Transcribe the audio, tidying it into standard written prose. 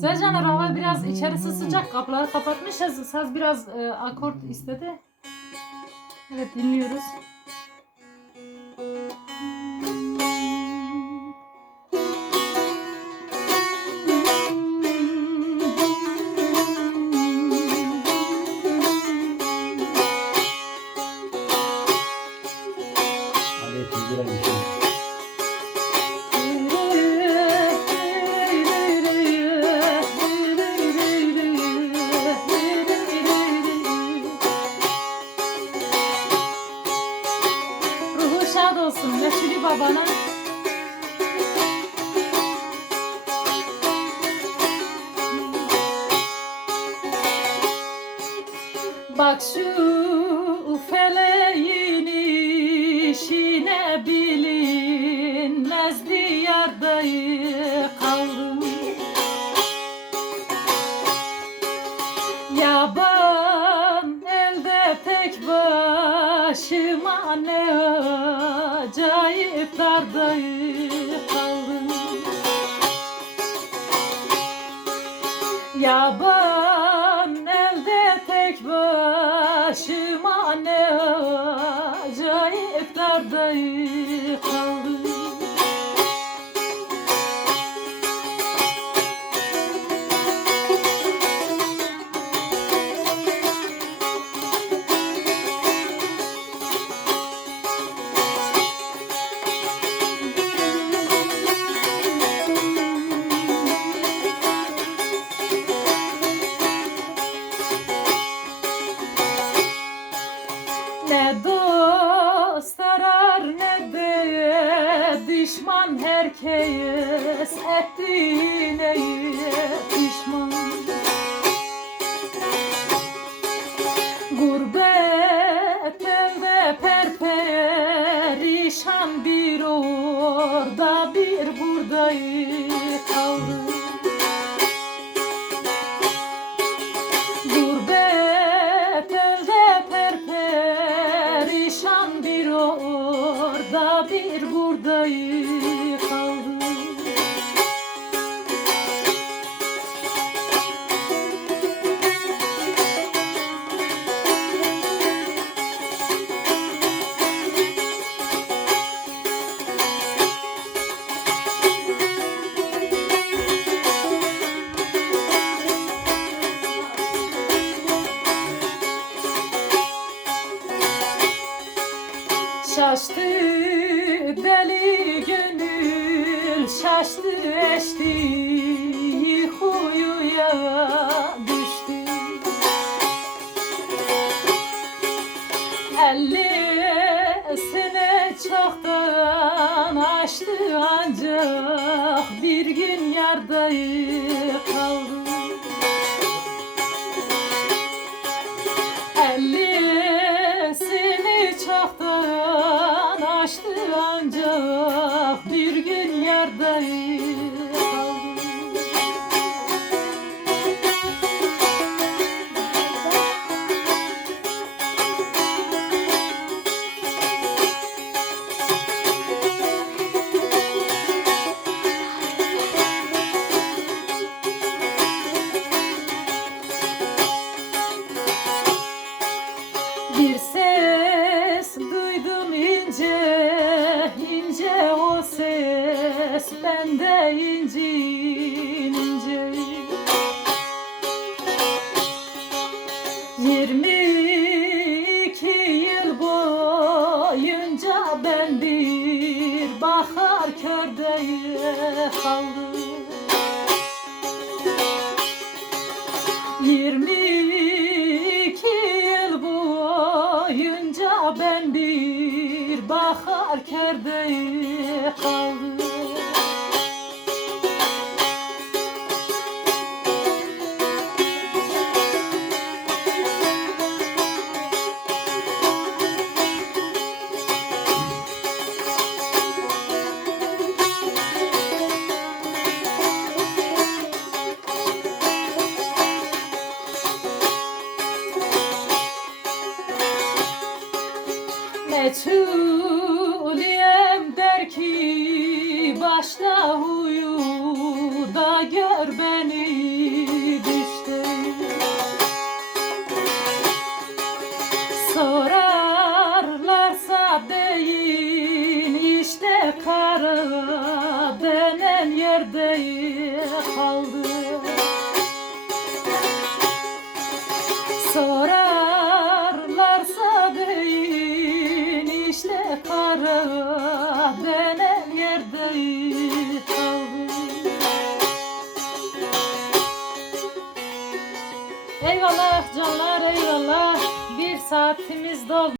Sercan hava biraz içerisi sıcak, kapıları kapatmışız. Saz biraz akort istedi. Evet, dinliyoruz. Ruhu şad olsun Meşhuri babana. Bak şu feleğin işine bilinmez diyardayı kaldım. Yaban elde tek başıma ne acayip dardayı kaldım. Yaban elde tek başıma ne acayip dardayı kaldım. Ne dost arar ne de düşman, herkes ettiğine pişman. Gurbet elde perperişan, bir orada bir burada kaldım. Gurbet elde perperişan, bir orada bir burada kaldım. Şaştı deli gönül, şaştı eşti huyuya düştü. Ellesine çoktan açtı, ancak bir gün yardayı kaldı. Ellesini çoktan açtı, ancak bir gün yerdayı kaldı. Bir ses duydum ince, ince o ses bende ince ince. 22 yıl boyunca ben bir bahar körde kaldım. 22 yıl boyunca ben bir bahar körde kaldım. Meçhuliyem der ki başta uyur İşte kara denen yerde kaldı. Sorarlarsa deyin, işte kara denen yerde kaldı. Eyvallah canlar, eyvallah. Bir saatimiz doldu.